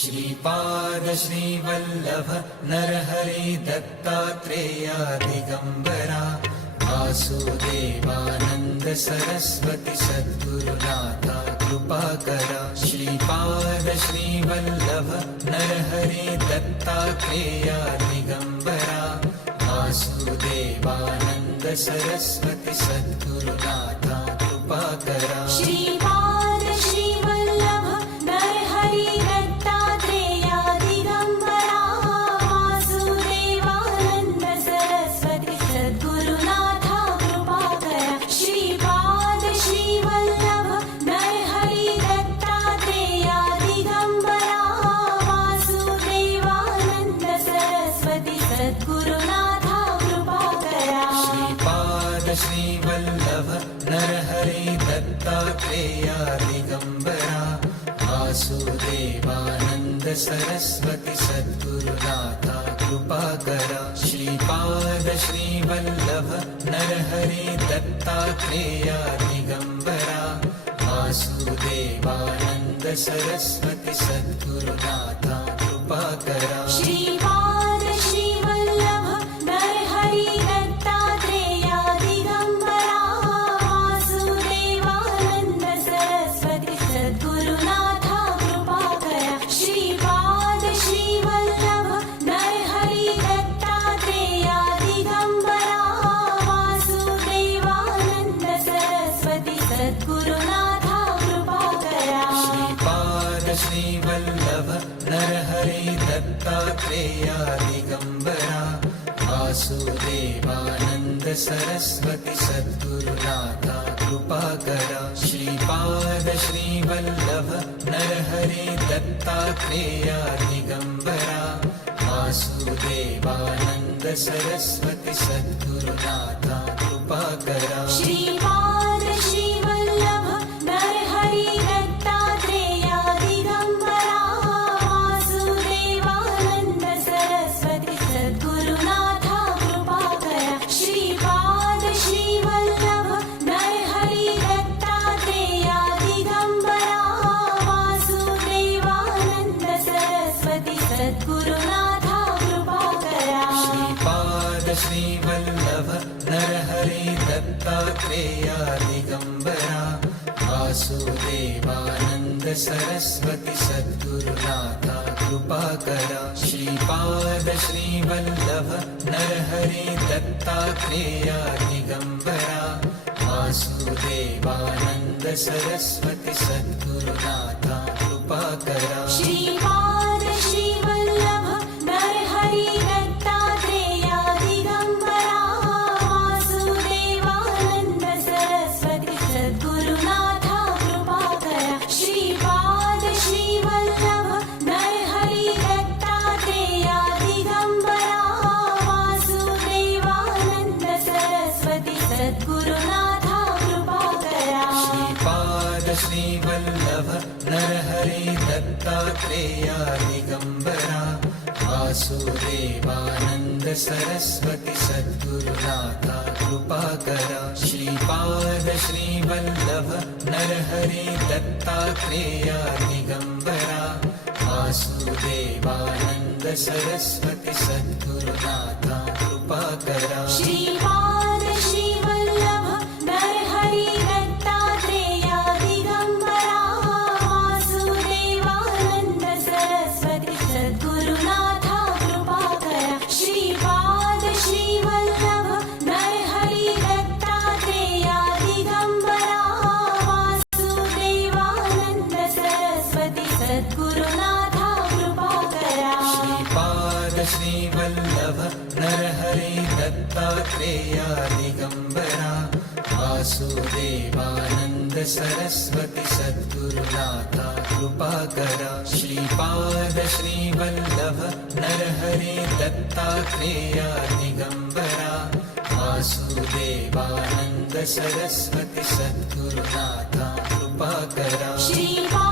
Shripad Shrivallabh Narhari Dattatreya Digambara Vasudevananda Saraswati सद्गुरुनाथा कृपाकरा Shripad Shrivallabh Narhari Dattatreya Digambara Vasudevananda Saraswati सद्गुरुनाथा कृपाकरा Shripad Shrivallabh, Narhari Dattatreya Digambara Vasudevananda, Saraswati, सद्गुरुनाथा, कृपाकरा, Shripad, Shrivallabh, Narhari Dattatreya Digambara Vasudevananda, Saraswati, सद्गुरुनाथा। Shrivallabh Narhari Dattatreya Digambara Vasudevananda Saraswati, सद्गुरुनाथा कृपाकरा, Shripad Shrivallabh, Narhari Dattatreya Digambara Vasudevananda Saraswati, सद्गुरुनाथा कृपाकरा। Shripad Shrivallabh, Narhari Dattatreya Digambara Vasudevananda, Saraswati, सद्गुरुनाथा, कृपाकरा, Shripad Shrivallabh, Narhari Dattatreya Digambara Vasudevananda, Saraswati, सद्गुरुनाथा, कृपाकरा। Shripad Shrivallabh Narhari Dattatreya Digambara Vasudevananda Saraswati सद्गुरुनाथा कृपाकरा Shripad Shrivallabh Narhari Dattatreya Digambara Vasudevananda Saraswati सद्गुरुनाथा Shrivallabh Narhari Dattatreya Digambara Vasudevananda Saraswati सद्गुरुनाथा कृपाकरा। Shripad Shrivallabh Narhari Dattatreya Digambara Vasudevananda Saraswati सद्गुरुनाथा कृपाकरा। Shripad